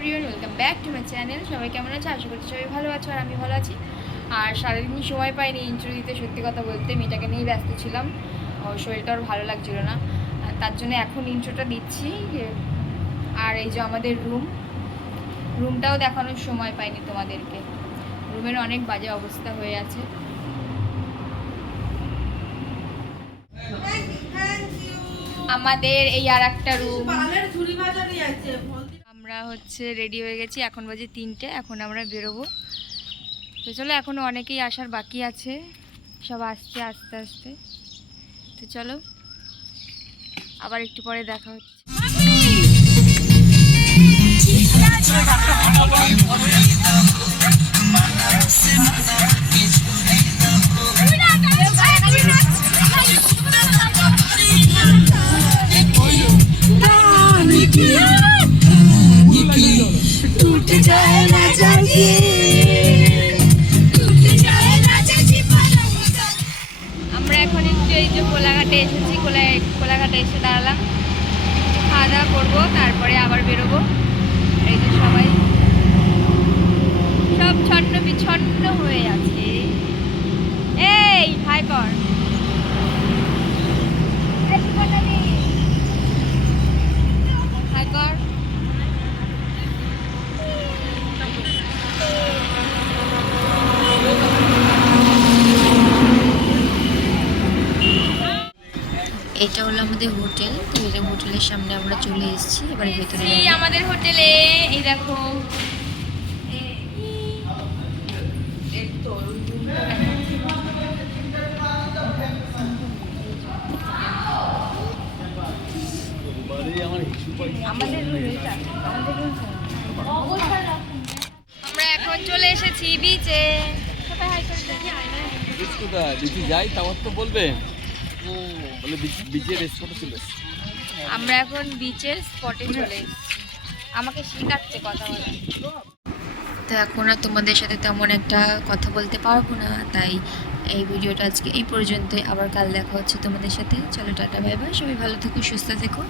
Everyone, welcome back to my channel. সবাই কেমন আছে? আশা করছি সবাই ভালো আছো আর আমি ভালো আছি। আর সারাদিন সময় পাইনি ইন্ট্রো দিতে, সত্যি কথা বলতে মেয়েটাকে নিয়েই ব্যস্ত ছিলাম। ওর শরীরটা ওর ভালো লাগছিল না, তার জন্য এখন ইন্ট্রোটা দিচ্ছি। আর এই যে আমাদের রুমটাও দেখানোর সময় পাইনি তোমাদেরকে। রুমের অনেক বাজে অবস্থা হয়ে আছে। আমাদের এই আর একটা রুম। আমরা হচ্ছে রেডি হয়ে গেছি, এখন বাজে 3টে। এখন আমরা বেরোবো। তো চলো, এখনও অনেকেই আসার বাকি আছে, সব আসছে আস্তে আস্তে। তো চলো, আবার একটু পরে দেখা হচ্ছে। আমরা এখন একটু এই যে কোলাঘাটে এসেছি, কোলাঘাটে এসে দাঁড়ালাম, খাওয়া দাওয়া করবো, তারপরে আবার বেরোবো। এই যে সবাই সব ছন্ন বিছন্ন হয়ে আছে। এই হাই কর, হাই কর। এটা হলো আমাদের হোটেল। তো এই হোটেলের সামনে আমরা চলে এসেছি, এবারে ভেতরে আমাদের হোটেলে এই দেখো, আমরা এখন চলে এসেছি বিচে। যাই তাও তো বলবে বলে বিচের স্পটে চলে এসেছি। আমরা এখন বিচের স্পটে চলে এসেছি, আমাকে শেখাচ্ছে কথা বলা। তো এখন আর তোমাদের সাথে তেমন একটা কথা বলতে পারবো না, তাই এই ভিডিওটা আজকে এই পর্যন্তই। আবার কাল দেখা হচ্ছে তোমাদের সাথে। চলো টাটা, বাই বাই, সবাই ভালো থেকো, সুস্থ থেকো।